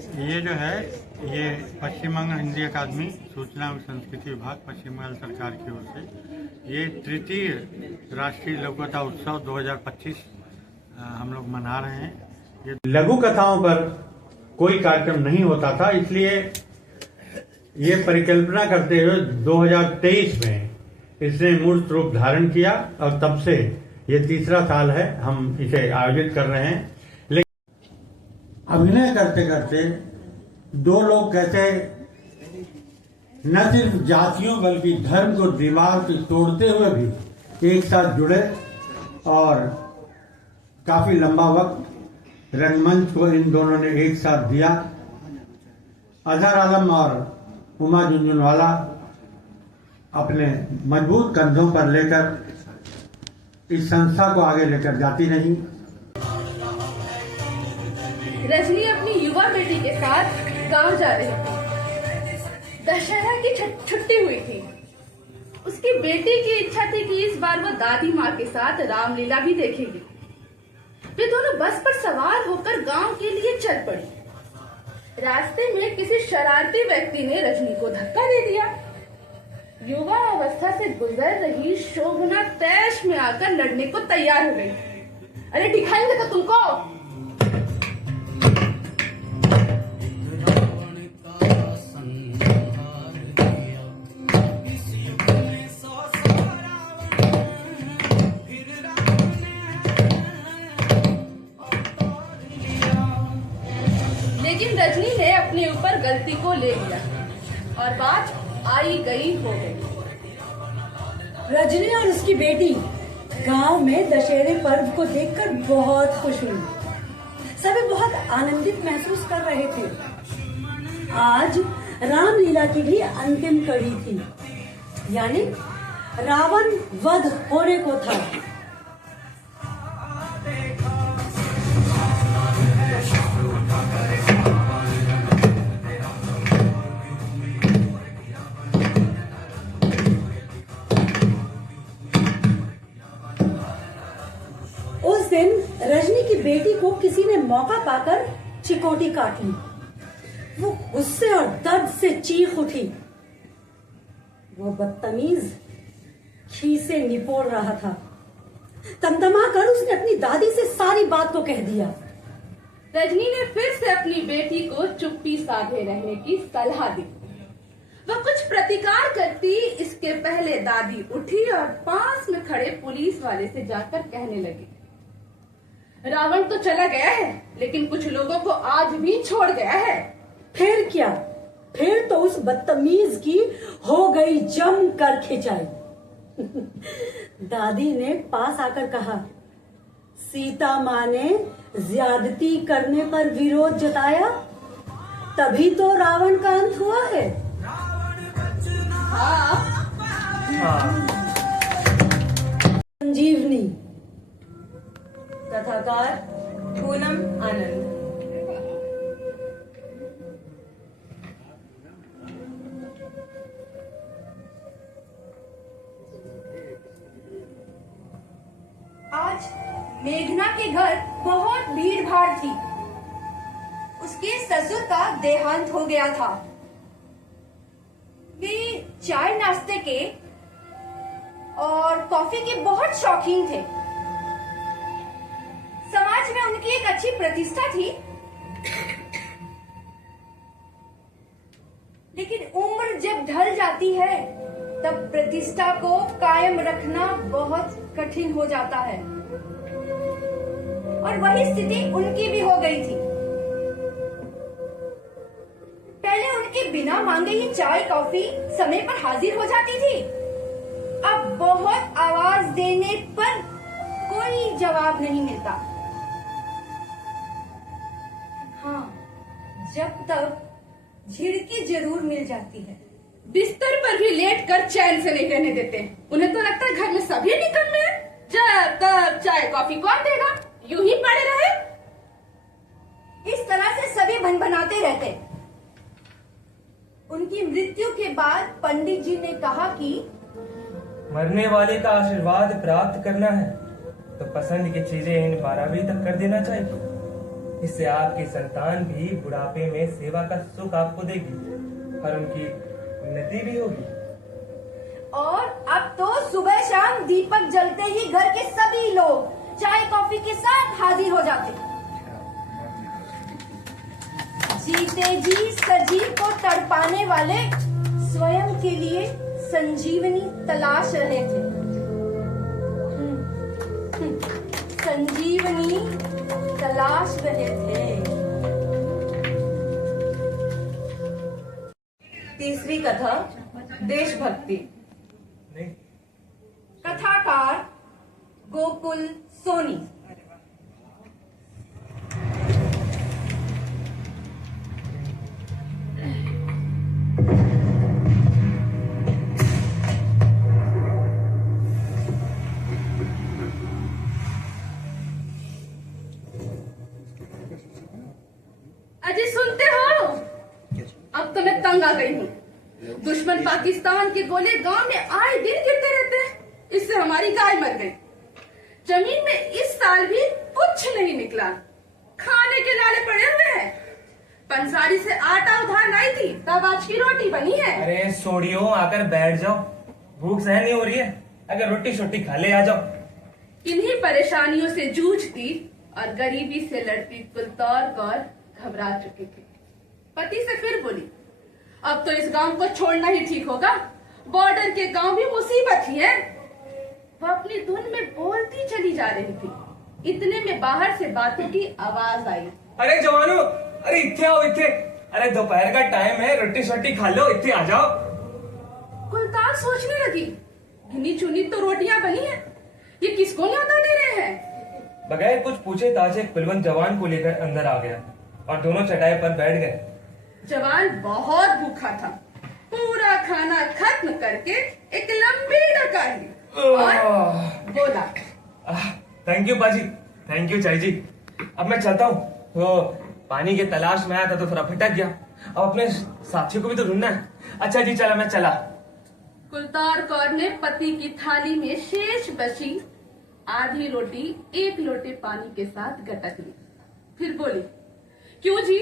ये जो है ये पश्चिम बंगाल हिंदी अकादमी सूचना एवं संस्कृति विभाग पश्चिम बंगाल सरकार की ओर से ये तृतीय राष्ट्रीय लघु कथा उत्सव 2025 हम लोग मना रहे हैं। ये लघु कथाओं पर कोई कार्यक्रम नहीं होता था, इसलिए ये परिकल्पना करते हुए 2023 में इसने मूर्त रूप धारण किया और तब से ये तीसरा साल है हम इसे आयोजित कर रहे हैं। अभिनय करते करते दो लोग कैसे न सिर्फ जातियों बल्कि धर्म को दीवार को तोड़ते हुए भी एक साथ जुड़े और काफी लंबा वक्त रंगमंच को इन दोनों ने एक साथ दिया। अजहर आलम और उमा झुनझुनवाला अपने मजबूत कंधों पर लेकर इस संस्था को आगे लेकर जाती रही। रजनी अपनी युवा बेटी के साथ गांव जा रही थी। दशहरा की छुट्टी हुई थी। उसकी बेटी की इच्छा थी कि इस बार वो दादी माँ के साथ रामलीला भी देखेगी। वे दोनों बस पर सवार होकर गांव के लिए चल पड़ी। रास्ते में किसी शरारती व्यक्ति ने रजनी को धक्का दे दिया। युवा अवस्था से गुजर रही शोभना तैश में आकर लड़ने को तैयार हो गई। अरे दिखाएंगे तो तुमको। लेकिन रजनी ने अपने ऊपर गलती को ले लिया और बात आई गई हो गई। रजनी और उसकी बेटी गांव में दशहरे पर्व को देखकर बहुत खुश हुई। सभी बहुत आनंदित महसूस कर रहे थे। आज रामलीला की भी अंतिम कड़ी थी, यानी रावण वध होने को था। उस दिन रजनी की बेटी को किसी ने मौका पाकर चिकोटी काट ली। वो गुस्से और दर्द से चीख उठी। वो बदतमीज खीसे निपोड़ रहा था। तमतमा कर उसने अपनी दादी से सारी बात को कह दिया। रजनी ने फिर से अपनी बेटी को चुप्पी साधे रहने की सलाह दी। वह कुछ प्रतिकार करती, इसके पहले दादी उठी और पास में खड़े पुलिस वाले से जाकर कहने लगी, रावण तो चला गया है, लेकिन कुछ लोगों को आज भी छोड़ गया है। फिर क्या? फिर तो उस बदतमीज की हो गई जम कर खिंचाई। दादी ने पास आकर कहा, सीता माँ ने ज्यादती करने पर विरोध जताया, तभी तो रावण का अंत हुआ है। संजीवनी। कथाकार पूनम आनंद। आज मेघना के घर बहुत भीड़ भाड़ थी। उसके ससुर का देहांत हो गया था। वे चाय नाश्ते के और कॉफी के बहुत शौकीन थे। समाज में उनकी एक अच्छी प्रतिष्ठा थी, लेकिन उम्र जब ढल जाती है तब प्रतिष्ठा को कायम रखना बहुत कठिन हो जाता है। और वही स्थिति उनकी भी हो गई थी। पहले उनके बिना मांगे ही चाय कॉफी समय पर हाजिर हो जाती थी। अब बहुत आवाज देने पर कोई जवाब नहीं मिलता। हाँ, जब तक झिड़की जरूर मिल जाती है। बिस्तर पर भी लेट कर चैन से नहीं रहने देते। उन्हें तो लगता है घर में सभी निकम्मे हैं। जब तब चाय कॉफी कौन देगा, यूं ही पड़े रहे। इस तरह से सभी भनभनाते रहते। उनकी मृत्यु के बाद पंडित जी ने कहा कि मरने वाले का आशीर्वाद प्राप्त करना है तो पसंद की चीजें इन 12वीं तक कर देना चाहिए। इससे आपकी संतान भी बुढ़ापे में सेवा का सुख आपको देगी और उनकी उन्नति भी होगी। और अब तो सुबह शाम दीपक जलते ही घर के सभी लोग चाय कॉफी के साथ हाजिर हो जाते। जीते जी सजीव को तड़पाने वाले स्वयं के लिए संजीवनी तलाश रहे थे। संजीवनी तलाश रहे थे। तीसरी कथा देशभक्ति। नहीं, कथाकार गोकुल सोनी। अजी सुनते हो? अब तो मैं तंग आ गई हूँ। दुश्मन पाकिस्तान के गोले गांव में आए दिन गिरते रहते हैं। इससे हमारी गाय मर गई। जमीन में इस साल भी कुछ नहीं निकला। खाने के लाले पड़े हुए हैं। पंसारी से आटा उधार लाई थी, तब आज की रोटी बनी है। अरे सोडियो, आकर बैठ जाओ, भूख सहन नहीं हो रही है। अगर रोटी शोटी खा ले, आ जाओ। इन्हीं परेशानियों से जूझती और गरीबी से लड़ती कुलतौर कौर घबरा चुकी थी। पति से फिर बोली, अब तो इस गांव को छोड़ना ही ठीक होगा। बॉर्डर के गांव भी मुसीबत ही है। वह अपनी धुन में बोलती चली जा रही थी। इतने में बाहर से बातों की आवाज आई। अरे जवानों, अरे इत्थे आओ, इत्थे। अरे दोपहर का टाइम है, रोटी शोटी खा लो, इत्थे आ जाओ। कुलतार सोचने लगी, गिनी चुनी तो रोटियां बनी है, ये किसको न्योता दे रहे हैं? बगैर कुछ पूछे ताजे एक पिलवन जवान को लेकर अंदर आ गया और दोनों चटाई पर बैठ गए। जवान बहुत भूखा था। पूरा खाना खत्म करके एक लंबी डकारी और बोला, थैंक यू पाजी, थैंक यू चाय जी। अब मैं चलता हूँ। वो पानी के तलाश में आया था तो थोड़ा भटक गया। अब अपने साथियों को भी तो ढूंढना है। अच्छा जी, चला, मैं चला। कुलतार कौर ने पति की थाली में शेष बची आधी रोटी एक लोटे पानी के साथ गटक ली। फिर बोली, क्यों जी,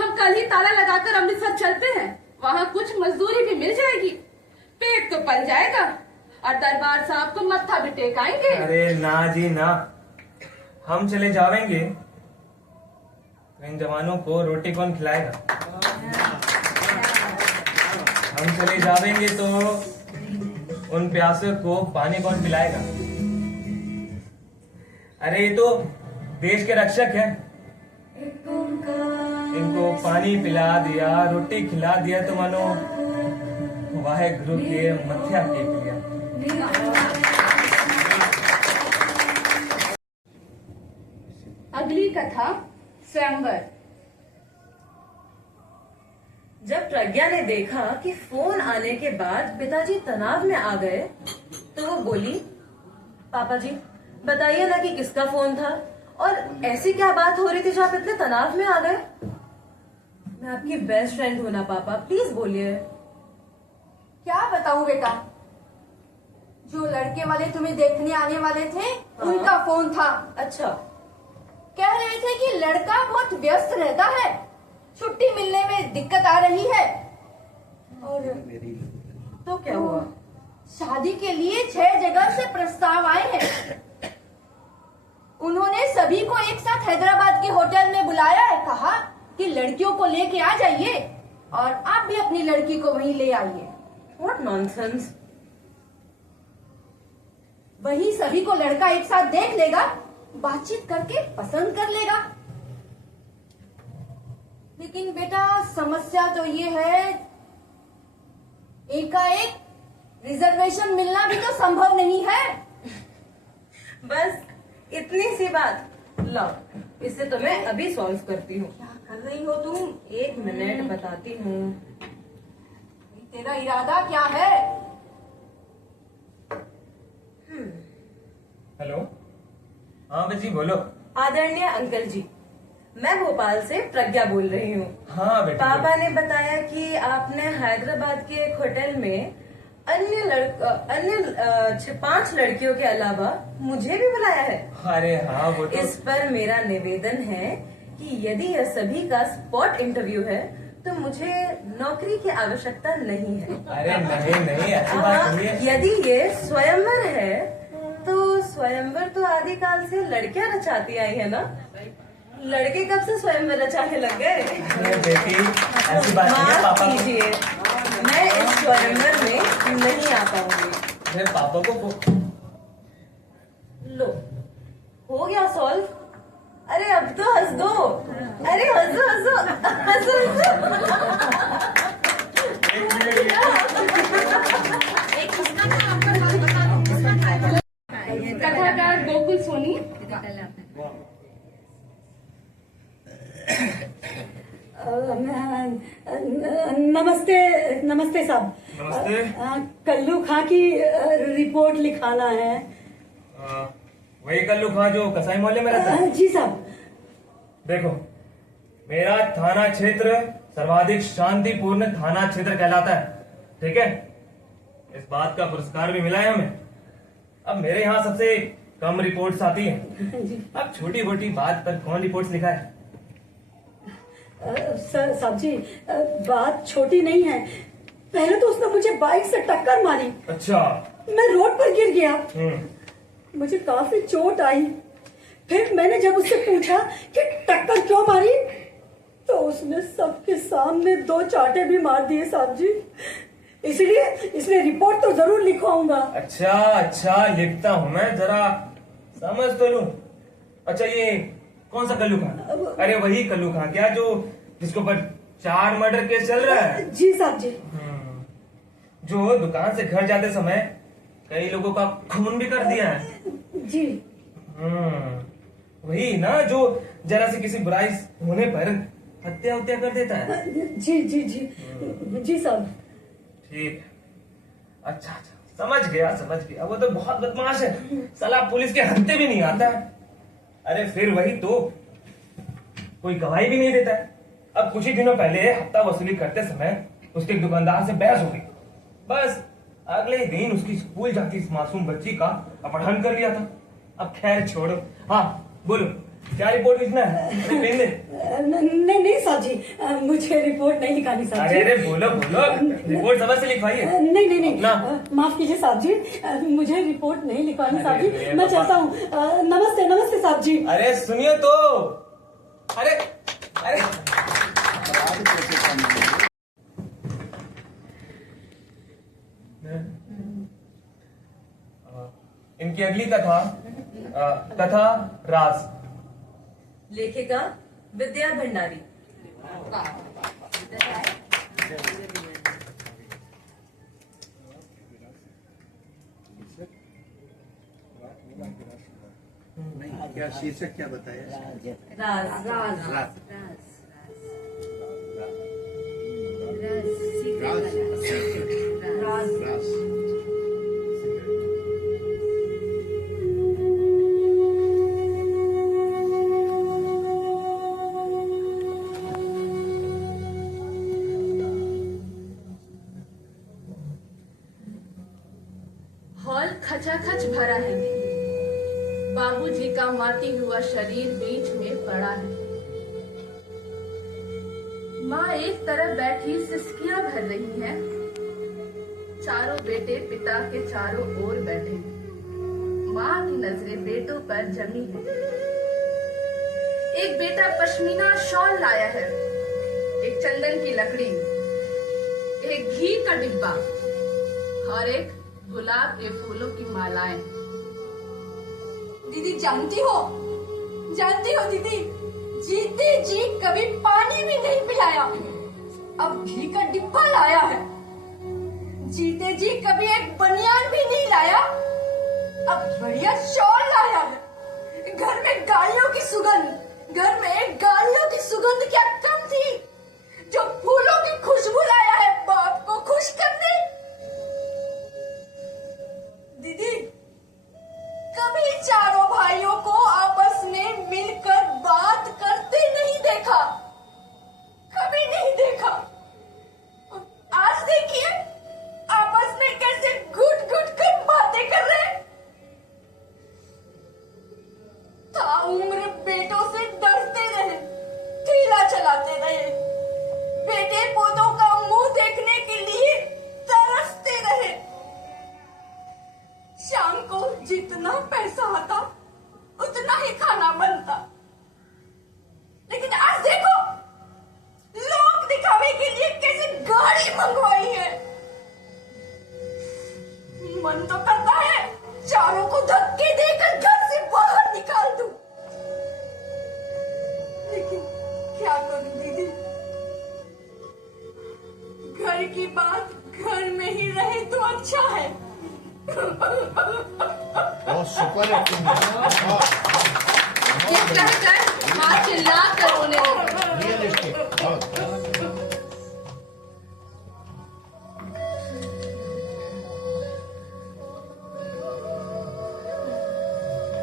हम कल ही ताला लगाकर अमृतसर चलते हैं। वहाँ कुछ मजदूरी भी मिल जाएगी, पेट तो पल जाएगा और दरबार साहब को मत्था भी टेकाएंगे। अरे ना जी ना, हम चले जावेंगे, इन जवानों को रोटी कौन खिलाएगा? हम चले जावेंगे तो उन प्यासे को पानी कौन पिलाएगा? अरे ये तो देश के रक्षक हैं। इनको पानी पिला दिया, रोटी खिला दिया तो मानो वाहे गुरु के मत्था टेक लिया। अगली कथा स्वयंवर। जब प्रज्ञा ने देखा कि फोन आने के बाद पिताजी तनाव में आ गए तो वो बोली, पापा जी बताइए ना कि किसका फोन था और ऐसी क्या बात हो रही थी जो आप इतने तनाव में आ गए? मैं आपकी बेस्ट फ्रेंड हूं ना पापा, प्लीज बोलिए। क्या बताऊं बेटा, जो लड़के वाले तुम्हें देखने आने वाले थे उनका फोन था। अच्छा, कह रहे थे कि लड़का बहुत व्यस्त रहता है, छुट्टी मिलने में दिक्कत आ रही है। और तो क्या हुआ? शादी के लिए 6 जगह से प्रस्ताव आए हैं। उन्होंने सभी को एक साथ हैदराबाद के होटल में बुलाया है, कहा कि लड़कियों को लेके आ जाइए और आप भी अपनी लड़की को वहीं ले आइए। What nonsense. वहीं सभी को लड़का एक साथ देख लेगा, बातचीत करके पसंद कर लेगा। लेकिन बेटा समस्या तो ये है, एकाएक रिजर्वेशन मिलना भी तो संभव नहीं है। बस इतनी सी बात, लाओ इसे तो मैं अभी सॉल्व करती हूँ। क्या कर रही हो तुम? 1 मिनट बताती हूँ। तेरा इरादा क्या है? हेलो, हाँ बच्ची बोलो। आदरणीय अंकल जी, मैं भोपाल से प्रज्ञा बोल रही हूँ। हाँ बेटी, पापा ने बताया कि आपने हैदराबाद के एक होटल में अन्य 5 लड़कियों के अलावा मुझे भी बुलाया है। अरे हाँ वो तो। इस पर मेरा निवेदन है कि यदि यह सभी का स्पॉट इंटरव्यू है तो मुझे नौकरी की आवश्यकता नहीं है। अरे नहीं नहीं, ऐसी बात नहीं है। यदि ये स्वयंवर है तो स्वयंवर तो आदिकाल से लड़कियां रचाती आई है ना। लड़के कब से स्वयंवर रचाने लग गए? अरे बेटी, ऐसी बात नहीं है। माफ पापा कीजिए, मैं इस स्वयंवर में नहीं आ पाऊंगी। मेरे पापा को लो, हो गया सॉल्व। अरे अब तो हंस दो। अरे हंसो हंसो हंसो कथाकार गोकुल सोनी। नमस्ते नमस्ते साहब। नमस्ते। कल्लू खां की रिपोर्ट लिखाना है। वही कल्लू खां जो कसाई मोहल्ले में रहता है? जी साहब। देखो, मेरा थाना क्षेत्र सर्वाधिक शांतिपूर्ण थाना क्षेत्र कहलाता है, ठीक है? इस बात का पुरस्कार भी मिला है हमें। अब मेरे यहाँ सबसे कम रिपोर्ट्स आती हैं। जी अब छोटी मोटी बात पर कौन रिपोर्ट्स लिखा है? सर साहब जी, बात छोटी नहीं है। पहले तो उसने मुझे बाइक से टक्कर मारी, अच्छा। मैं रोड पर गिर गया, हम्म। मुझे काफी चोट आई। फिर मैंने जब उससे पूछा कि टक्कर क्यों मारी, तो उसने सबके सामने 2 चांटे भी मार दिए साहब जी। इसलिए इसलिए रिपोर्ट तो जरूर लिखवाऊंगा। अच्छा अच्छा, लिखता हूँ मैं, जरा समझ तो लूं। अच्छा, ये कौन सा कल्लू खां? अरे वही कल्लू खां क्या जो जिसके ऊपर 4 मर्डर केस चल रहा है? जी साहब जी। जो दुकान से घर जाते समय कई लोगों का खून भी कर दिया है। जी वही ना जो जरा से किसी बुराई होने पर हत्या हत्या कर देता है। जी जी जी जी साहब। ठीक है, अच्छा अच्छा, समझ गया। वो तो बहुत बदमाश है, साला पुलिस के हत्थे भी नहीं आता है। अरे फिर वही तो, कोई गवाही भी नहीं देता है। अब कुछ ही दिनों पहले हफ्ता वसूली करते समय उसके एक दुकानदार से बहस हो गई। बस अगले ही दिन उसकी स्कूल जाती इस मासूम बच्ची का अपहरण कर लिया था। अब खैर छोड़ो। हाँ बोलो, क्या रिपोर्ट लिखना है? पेन दे। नहीं साहब जी, मुझे रिपोर्ट नहीं लिखानी साहब जी। अरे बोलो रिपोर्ट समय से लिखवाइए। नहीं ना। माफ कीजिए साहब जी, मुझे रिपोर्ट नहीं लिखवानी साहब जी। अरे मैं बाबा। चलता हूँ। नमस्ते साहब जी। अरे सुनिए तो, अरे अरे इनकी अगली कथा राज। लेखिका विद्या भंडारी। क्या शीर्षक क्या बताया? राज। राज। राज। हॉल खचाखच भरा है। बाबूजी का माटी हुआ शरीर बीच में पड़ा है। माँ एक तरफ बैठी सिसकियां भर रही हैं। चारों बेटे पिता के चारों ओर बैठे हैं। माँ की नजरें बेटों पर जमी है। एक बेटा पश्मीना शॉल लाया है, एक चंदन की लकड़ी, एक घी का डिब्बा और एक गुलाब के फूलों की मालाएं। दीदी जानती हो दीदी, जीते जी कभी पानी भी नहीं पिलाया, अब घी का डिब्बा लाया है। जीते जी कभी एक बनियान भी नहीं लाया, अब बढ़िया शॉल लाया है। घर में गालियों की सुगंध क्या कम थी जो फूलों की खुशबू लाया है बाप को खुश करने। दीदी कभी चारों भाइयों को आपस में मिलकर बात करते नहीं देखा, कभी नहीं देखा। आज देखिए आपस में कैसे घुट घुट कर बातें कर रहे हैं। ताउम्र बेटों से डरते रहे, की बात घर में ही रहे तो अच्छा है। Super acting. ये कहकर माँ चिल्ला कर रोने लगी। रियलिस्टिक।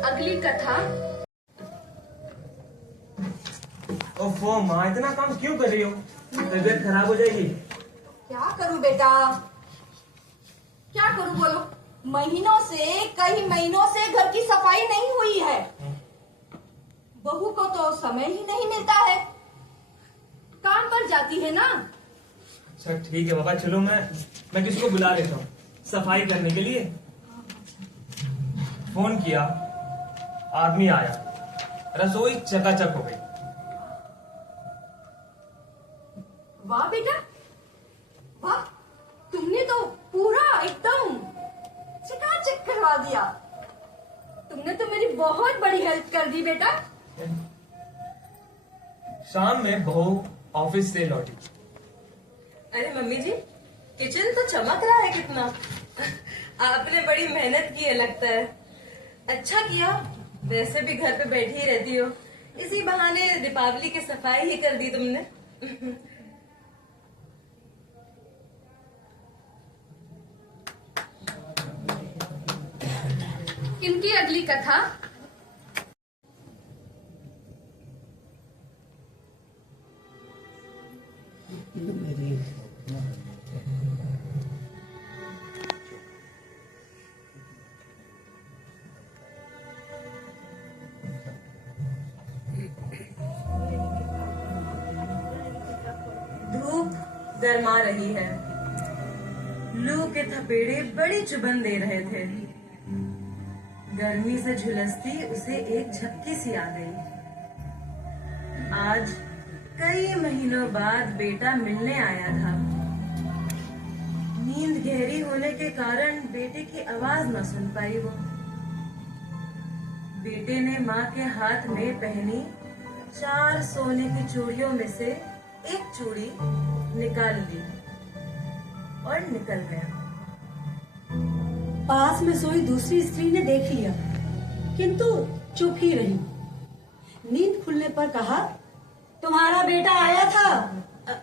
अगली कथा। ओफो माँ, इतना काम क्यों कर रही हो? तबीयत खराब हो जाएगी। क्या करूं बेटा, क्या करूं बोलो। महीनों से, कई महीनों से घर की सफाई नहीं हुई है। बहू को तो समय ही नहीं मिलता है, काम पर जाती है ना। अच्छा ठीक है बाबा, चलो मैं किसको बुला लेता हूँ सफाई करने के लिए। फोन किया, आदमी आया, रसोई चकाचक हो गई। वाह बेटा वाह, तुमने तो पूरा एकदम चकाचक करवा दिया। तुमने तो मेरी बहुत बड़ी हेल्प कर दी बेटा। शाम में बहू ऑफिस से लौटी। अरे मम्मी जी, किचन तो चमक रहा है कितना। आपने बड़ी मेहनत की है लगता है। अच्छा किया, वैसे भी घर पे बैठी ही रहती हो, इसी बहाने दीपावली की सफाई ही कर दी तुमने। इनकी अगली कथा। धूप गरमा रही है, लू के थपेड़े बड़ी चुभन दे रहे थे। गर्मी से झुलसती उसे एक झपकी सी आ गई। आज कई महीनों बाद बेटा मिलने आया था। नींद गहरी होने के कारण बेटे की आवाज न सुन पाई वो। बेटे ने माँ के हाथ में पहनी 4 सोने की चूड़ियों में से एक चूड़ी निकाल ली और निकल गया। पास में सोई दूसरी स्त्री ने देख लिया, किंतु चुप ही रही। नींद खुलने पर कहा, तुम्हारा बेटा आया था।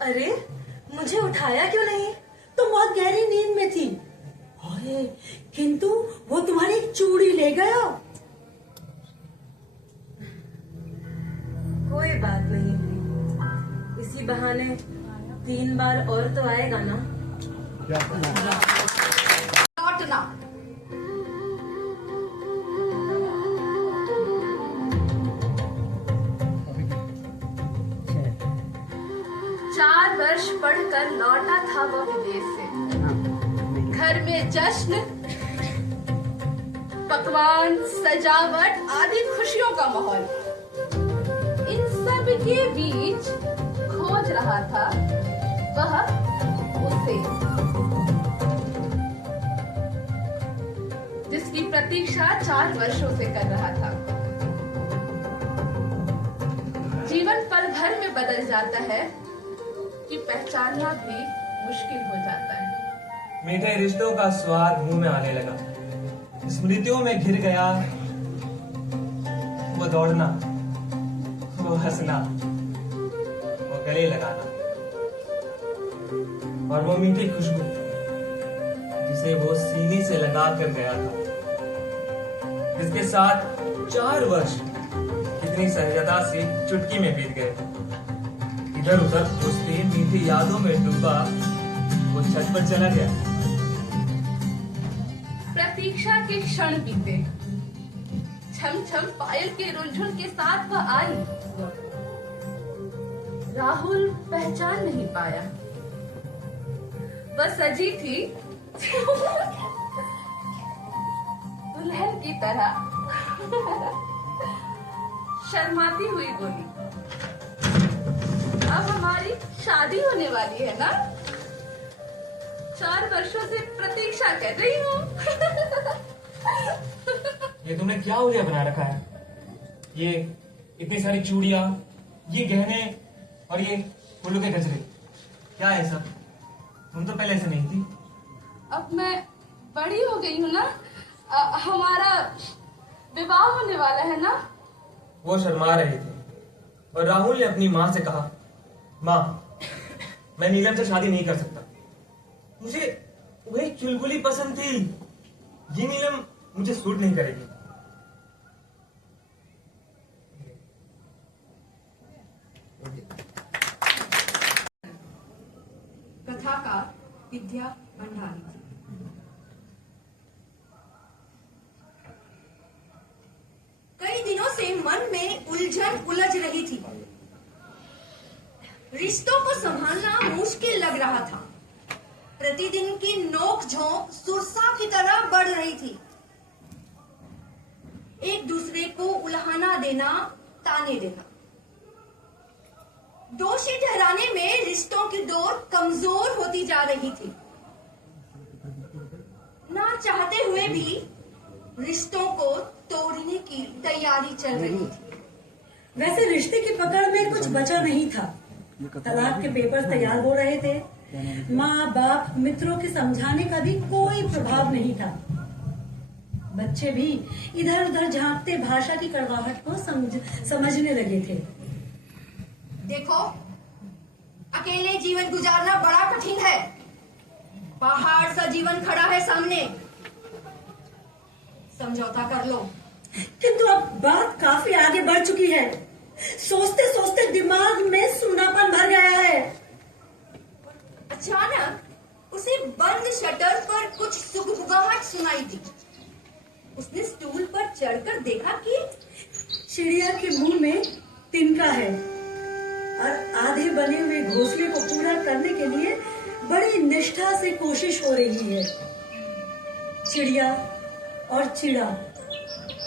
अरे मुझे उठाया क्यों नहीं? तुम बहुत गहरी नींद में थी। अरे किंतु वो तुम्हारी चूड़ी ले गया। कोई बात नहीं, इसी बहाने 3 बार और तो आएगा ना। लौटना। चार वर्ष पढ़कर लौटा था वह विदेश से। घर में जश्न, पकवान, सजावट आदि खुशियों का माहौल। इन सब के बीच खोज रहा था वह उसे, जिसकी प्रतीक्षा 4 वर्षों से कर रहा था। जीवन पल भर में बदल जाता है कि पहचानना भी मुश्किल हो जाता है। मीठे रिश्तों का स्वाद मुंह में आने लगा। स्मृतियों में घिर गया वो दौड़ना, वो हंसना, वो गले लगाना और वो मीठी खुशबू जिसे वो सीने से लगा कर गया था, जिसके साथ 4 वर्ष कितनी सहजता से चुटकी में बीत गए। इधर उधर उसने मीठी यादों में डूबा वो छत पर चला गया। प्रतीक्षा के क्षण बीते। छम छम पायल के रुझुन के साथ वह आई। राहुल पहचान नहीं पाया। वह सजी थी दुल्हन की तरह। शर्माती हुई बोली, अब हमारी शादी होने वाली है ना? 4 वर्षों से प्रतीक्षा कर रही हूँ। ये तुमने क्या उलिया बना रखा है? ये इतनी सारी चूड़ियां, ये गहने और ये फूलों के गजरे, क्या है सब? तुम तो पहले से नहीं थी। अब मैं बड़ी हो गई हूँ ना, हमारा विवाह होने वाला है ना। वो शर्मा रहे थे और राहुल ने अपनी माँ से कहा, माँ मैं नीलम से शादी नहीं कर सकता, मुझे वही चुलबुली पसंद थी, ये नीलम मुझे सूट नहीं करेगी। कथाकार विद्या भंडारी। कई दिनों से मन में उलझन उलझ रही थी। रिश्तों को संभालना मुश्किल लग रहा था। प्रतिदिन की नोक झोंक सुरसा की तरह बढ़ रही थी। एक दूसरे को उल्हाना देना, ताने देना, दोषी ठहराने में रिश्तों की डोर कमजोर होती जा रही थी। ना चाहते हुए भी रिश्तों को तोड़ने की तैयारी चल रही थी। वैसे रिश्ते की पकड़ में कुछ बचा नहीं था। तलाक के पेपर तैयार हो रहे थे। माँ बाप मित्रों के समझाने का भी कोई प्रभाव नहीं था। बच्चे भी इधर उधर झांकते भाषा की कड़वाहट को समझने लगे थे। देखो, अकेले जीवन गुजारना बड़ा कठिन है। पहाड़ सा जीवन खड़ा है सामने, समझौता कर लो। किंतु अब बात काफी आगे बढ़ चुकी है। सोचते सोचते दिमाग में सूनापन भर गया है। अचानक उसे बंद शटर पर कुछ सुगबुगाहट सुनाई दी। उसने स्टूल पर चढ़कर देखा कि चिड़िया के मुंह में तिनका है और आधे बने हुए घोंसले को पूरा करने के लिए बड़ी निष्ठा से कोशिश हो रही है। चिड़िया और चिड़ा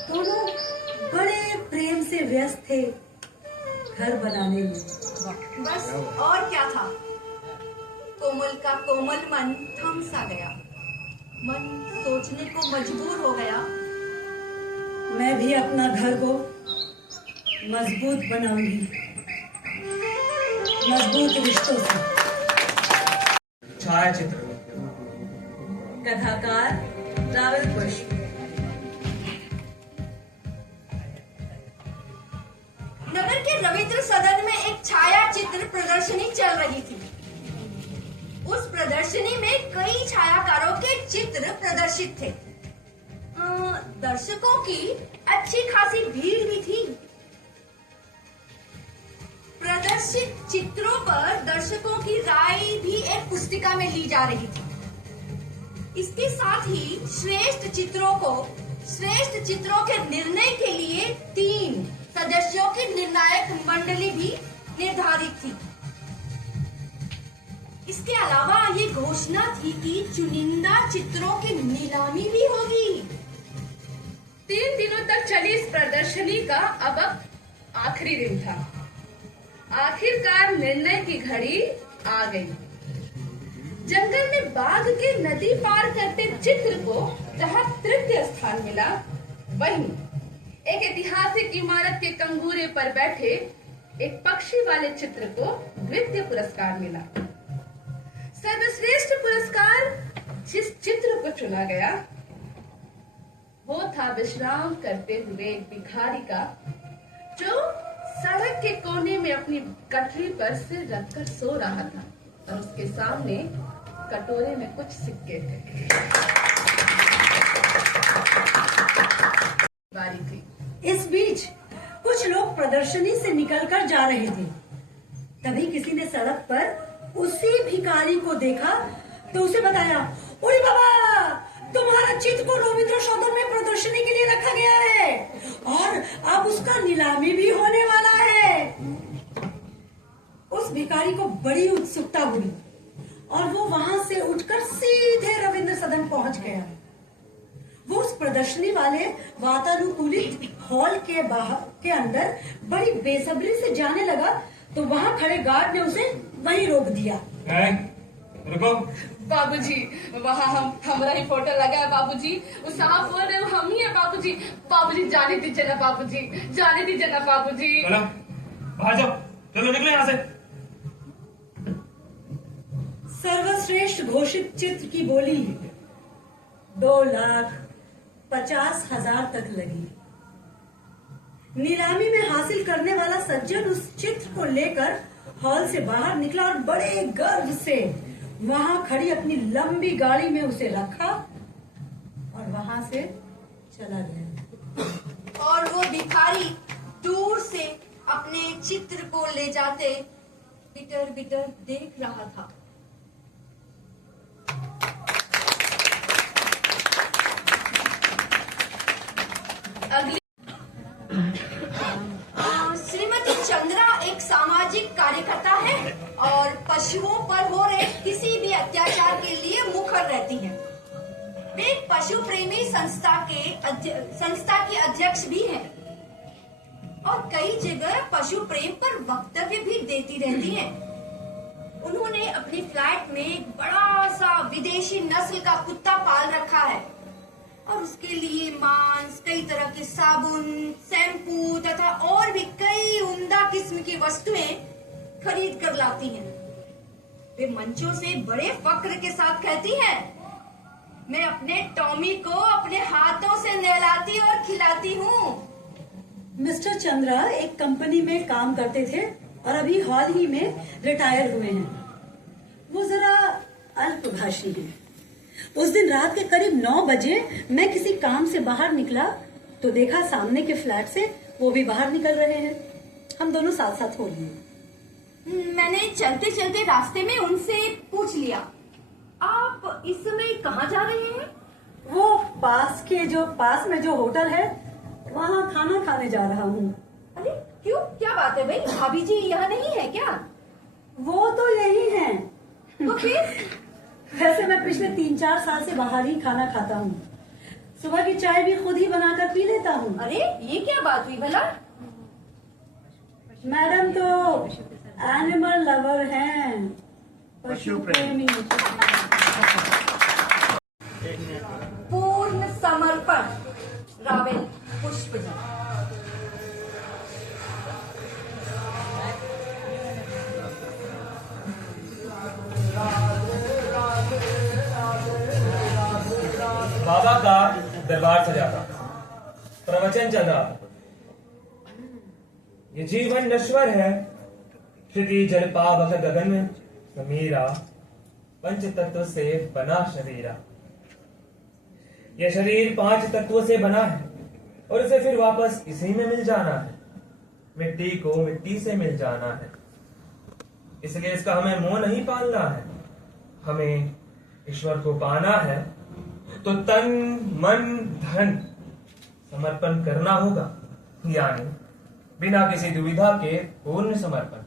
दोनों बड़े प्रेम से व्यस्त थे घर बनाने में। बस और क्या था। कोमल का कोमल मन थम सा गया। मन सोचने को मजबूर हो गया। मैं भी अपना घर को मजबूत बनाऊंगी, मजबूत रिश्तों से। छायाचित्र कथाकार रावल पुष्प। नगर के रविंद्र सदन में एक छायाचित्र प्रदर्शनी चल रही थी। उस प्रदर्शनी में कई छायाकारों के चित्र प्रदर्शित थे। दर्शकों की अच्छी खासी भीड़ भी थी। प्रदर्शित चित्रों पर दर्शकों की राय भी एक पुस्तिका में ली जा रही थी। इसके साथ ही श्रेष्ठ चित्रों के निर्णय के लिए 3 सदस्यों की निर्णायक मंडली भी निर्धारित थी। इसके अलावा ये घोषणा थी कि चुनिंदा चित्रों की नीलामी भी होगी। 3 दिनों तक चली इस प्रदर्शनी का अब आखिरी दिन था। आखिरकार निर्णय की घड़ी आ गई। जंगल में बाघ के नदी पार करते चित्र को जहां तृतीय स्थान मिला, वहीं एक ऐतिहासिक इमारत के कंगूरे पर बैठे एक पक्षी वाले चित्र को द्वितीय पुरस्कार मिला। सर्वश्रेष्ठ पुरस्कार जिस चित्र को चुना गया वो था विश्राम करते हुए एक भिखारी का, जो सड़क के कोने में अपनी गठरी पर सिर रखकर सो रहा था और उसके सामने कटोरे में कुछ सिक्के थे। बारी थी। इस बीच कुछ लोग प्रदर्शनी से निकलकर जा रहे थे। तभी किसी ने सड़क पर उसी भिखारी को देखा तो उसे बताया, ओरे बाबा, तुम्हारा चित्र को रविंद्र सदन में प्रदर्शनी के लिए रखा गया है और अब उसका नीलामी भी होने वाला है। उस भिखारी को बड़ी उत्सुकता हुई और वो वहां से उठकर सीधे रविंद्र सदन पहुंच गया। वो उस प्रदर्शनी वाले वातानुकूलित हॉल के बाहर के अंदर बड़ी बेसब्री से जाने लगा तो वहां खड़े गार्ड ने उसे वहीं रोक दिया। रुको। बाबूजी, वहाँ हमारा ही फोटो लगा है बाबूजी। वो साहब बोल रहे हम ही है बाबूजी। बाबूजी जाने दीजिए ना बाबूजी, जाने दीजिए ना बाबूजी। चलो बाहर जाओ, चलो निकलो यहाँ से। सर्वश्रेष्ठ सर्वश्रेष्ठ घोषित चित्र की बोली 2,50,000 तक लगी। नीलामी में हासिल करने वाला सज्जन उस चित्र को लेकर हॉल से बाहर निकला और बड़े गर्व से वहां खड़ी अपनी लंबी गाड़ी में उसे रखा और वहां से चला गया। और वो भिखारी दूर से अपने चित्र को ले जाते बिटर बिटर देख रहा था। अगली श्रीमती चंद्रा एक सामाजिक कार्यकर्ता है और पशुओं पर हो रहे किसी भी अत्याचार के लिए मुखर रहती हैं। वे एक पशु प्रेमी संस्था की अध्यक्ष भी हैं और कई जगह पशु प्रेम पर वक्तव्य भी देती रहती हैं। उन्होंने अपनी फ्लैट में एक बड़ा सा विदेशी नस्ल का कुत्ता पाल रखा है और उसके लिए मांस, कई तरह के साबुन, शैम्पू तथा और भी कई उम्दा किस्म की वस्तुएं खरीद कर लाती हैं। वे मंचों से बड़े फक्र के साथ कहती हैं, मैं अपने टॉमी को अपने हाथों से नहलाती और खिलाती हूँ। मिस्टर चंद्रा एक कंपनी में काम करते थे और अभी हाल ही में रिटायर हुए हैं। वो जरा अल्पभाषी हैं। उस दिन रात के करीब 9 बजे मैं किसी काम से बाहर निकला तो देखा सामने के फ्लैट से वो भी बाहर निकल रहे हैं। हम दोनों साथ साथ हो लिए। मैंने चलते चलते रास्ते में उनसे पूछ लिया, आप इस समय कहाँ जा रहे हैं? वो पास में जो होटल है वहाँ खाना खाने जा रहा हूँ। अरे क्यों, क्या बात है भाई, भाभी जी यहाँ नहीं है क्या? वो तो यही हैं। तो फिर? वैसे मैं पिछले 3-4 साल से बाहर ही खाना खाता हूँ। सुबह की चाय भी खुद ही बनाकर पी लेता हूँ। अरे ये क्या बात हुई भला? मैडम तो एनिमल लवर हैं, पशु प्रेमी। पूर्ण समर्पण, रावेल पुष्पजी। बाबा का दरबार सजा था, प्रवचन चल रहा था। ये जीवन नश्वर है, क्षिति जल पावक गगन समीरा, पंच तत्व से बना शरीरा। यह शरीर 5 तत्वों से बना है और इसे फिर वापस इसी में मिल जाना है। मिट्टी को मिट्टी से मिल जाना है, इसलिए इसका हमें मोह नहीं पालना है। हमें ईश्वर को पाना है तो तन मन धन समर्पण करना होगा, यानी बिना किसी दुविधा के पूर्ण समर्पण।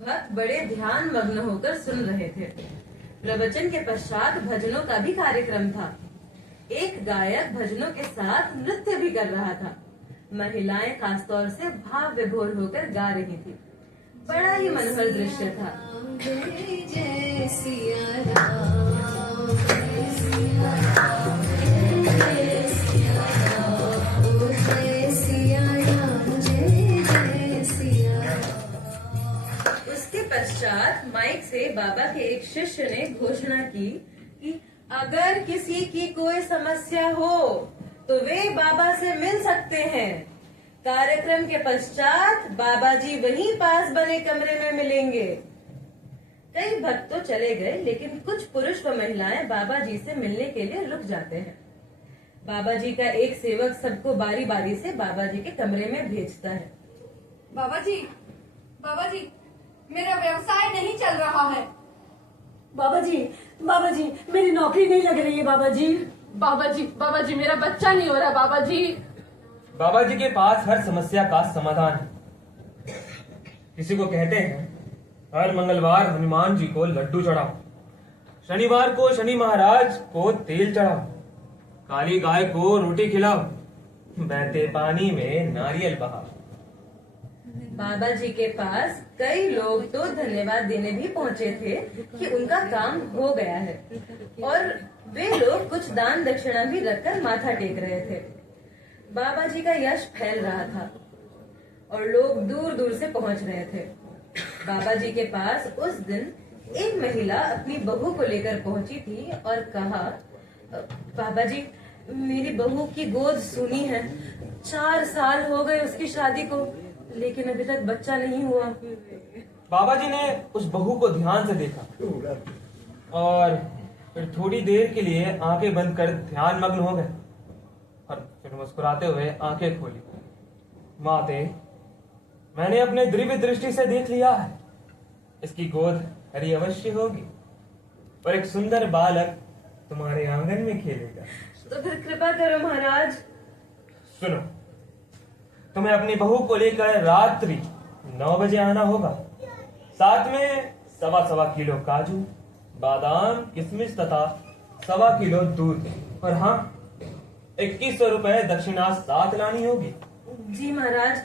भक्त बड़े ध्यान मग्न होकर सुन रहे थे। प्रवचन के पश्चात भजनों का भी कार्यक्रम था। एक गायक भजनों के साथ नृत्य भी कर रहा था। महिलाएं खासतौर से भाव विभोर होकर गा रही थी। बड़ा ही मनोहर दृश्य था। जय सिया राम, उसके पश्चात माइक से बाबा के एक शिष्य ने घोषणा की कि अगर किसी की कोई समस्या हो तो वे बाबा से मिल सकते हैं। कार्यक्रम के पश्चात बाबा जी वहीं पास बने कमरे में मिलेंगे। कई भक्त तो चले गए, लेकिन कुछ पुरुष व महिलाएं बाबा जी से मिलने के लिए रुक जाते हैं। बाबा जी का एक सेवक सबको बारी बारी से बाबा जी के कमरे में भेजता है। बाबा जी, मेरा व्यवसाय नहीं चल रहा है। बाबा जी मेरी नौकरी नहीं लग रही है। बाबा जी मेरा बच्चा नहीं हो रहा। बाबा जी के पास हर समस्या का समाधान है। किसी को कहते हैं हर मंगलवार हनुमान जी को लड्डू चढ़ाओ, शनिवार को शनि महाराज को तेल चढ़ाओ, काली गाय को रोटी खिलाओ, बहते पानी में नारियल बहाओ। बाबा जी के पास कई लोग तो धन्यवाद देने भी पहुंचे थे कि उनका काम हो गया है, और वे लोग कुछ दान दक्षिणा भी रखकर माथा टेक रहे थे। बाबा जी का यश फैल रहा था और लोग दूर दूर से पहुंच रहे थे। बाबा जी के पास उस दिन एक महिला अपनी बहू को लेकर पहुंची थी और कहा, बाबा जी, मेरी बहू की गोद सुनी है। 4 साल हो गए उसकी शादी को, लेकिन अभी तक बच्चा नहीं हुआ। बाबा जी ने उस बहू को ध्यान से देखा और फिर थोड़ी देर के लिए आंखें बंद कर ध्यान मग्न हो गए और फिर मुस्कुराते हुए आंखें खोली। माते, मैंने अपने दिव्य दृष्टि से देख लिया है, इसकी गोद हरी अवश्य होगी और एक सुंदर बालक तुम्हारे आंगन में खेलेगा। तो फिर कृपा करो महाराज। सुनो, तुम्हें अपनी बहू को लेकर रात्रि 9 बजे आना होगा। साथ में 1.25 किलो काजू, बादाम, किशमिश तथा 1.25 किलो दूध और हाँ, 2100 रुपए दक्षिणा साथ लानी होगी। जी महाराज,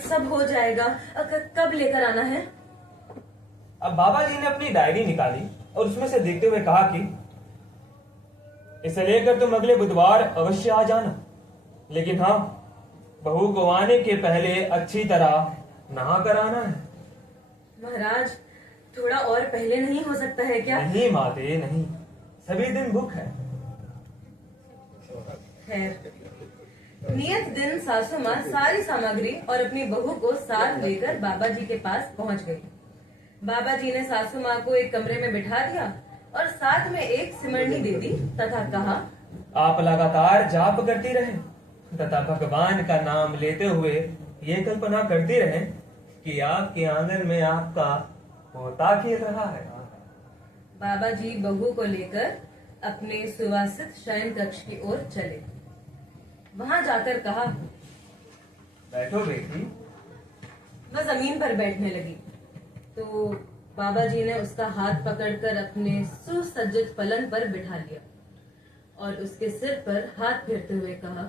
सब हो जाएगा। कब लेकर आना है? अब बाबा जी ने अपनी डायरी निकाली और उसमें से देखते हुए कहा कि इसे लेकर तुम अगले बुधवार अवश्य आ जाना, लेकिन हाँ, बहू को आने के पहले अच्छी तरह नहा कर आना है। महाराज, थोड़ा और पहले नहीं हो सकता है क्या? नहीं माते, नहीं, सभी दिन भूख है। खैर, नियत दिन सासू माँ सारी सामग्री और अपनी बहू को साथ लेकर बाबा जी के पास पहुंच गई। बाबा जी ने सासू माँ को एक कमरे में बिठा दिया और साथ में एक सिमरनी दे दी तथा कहा, आप लगातार जाप करती रहें तथा भगवान का नाम लेते हुए ये कल्पना करती रहें कि आपके आंगन में आपका पोता खेल रहा है। बाबा जी बहू को लेकर अपने सुवासित शयन कक्ष की ओर चले। वहां जाकर कहा, बैठो बेटी। वह जमीन पर बैठने लगी तो बाबा जी ने उसका हाथ पकड़कर अपने सुसज्जित पलंग पर बिठा लिया और उसके सिर पर हाथ फेरते हुए कहा,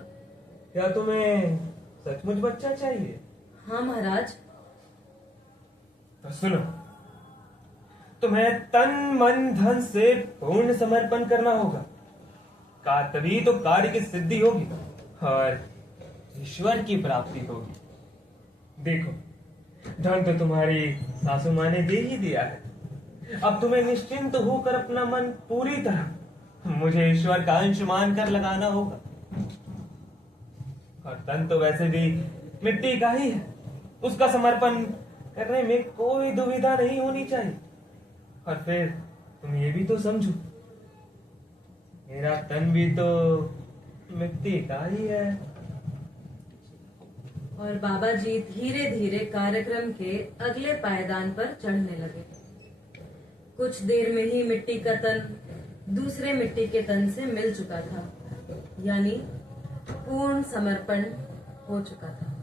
क्या तुम्हें सचमुच बच्चा चाहिए? हाँ महाराज। तो सुनो, तुम्हें तन मन धन से पूर्ण समर्पण करना होगा, तभी तो कार्य की सिद्धि होगी और ईश्वर की प्राप्ति होगी। देखो, धन तो तुम्हारी सासू माँ ने दे ही दिया है। अब तुम्हें निश्चिंत होकर अपना मन पूरी तरह मुझे ईश्वर का अंश मानकर लगाना होगा। और धन तो वैसे भी मिट्टी का ही है, उसका समर्पण करने में कोई दुविधा नहीं होनी चाहिए। और फिर तुम ये भी तो समझो, मेरा तन भी तो मिट्टी का ही है। और बाबा जी धीरे धीरे कार्यक्रम के अगले पायदान पर चढ़ने लगे। कुछ देर में ही मिट्टी का तन दूसरे मिट्टी के तन से मिल चुका था, यानी पूर्ण समर्पण हो चुका था।